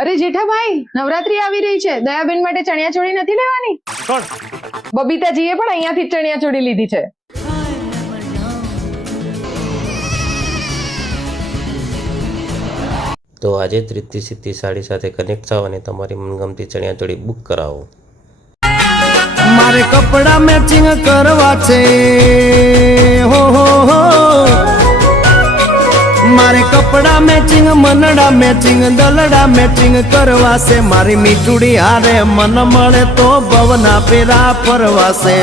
અરે જેઠાભાઈ, નવરાત્રી આવી રહી છે, દયાબેન માટે ચણિયાચોળી નથી લેવાની? કોણ? બબીતાજીએ પણ અહીંયાથી જ ચણિયાચોળી લીધી છે. તો આજે જ રીતિ સિદ્ધિ સાડી સાથે કનેક્ટ થાઓ અને તમારી મનગમતી ચણિયાચોળી બુક કરાવો. મારે કપડા મેચિંગ કરવા છે, હો હો હો. મારે કપડા મેચિંગ, મનડા મેચિંગ, દલડા મેચિંગ કરવા છે. મારી મીઠુડી હારે મન મળે તો ભવના પેરા ફરવા છે.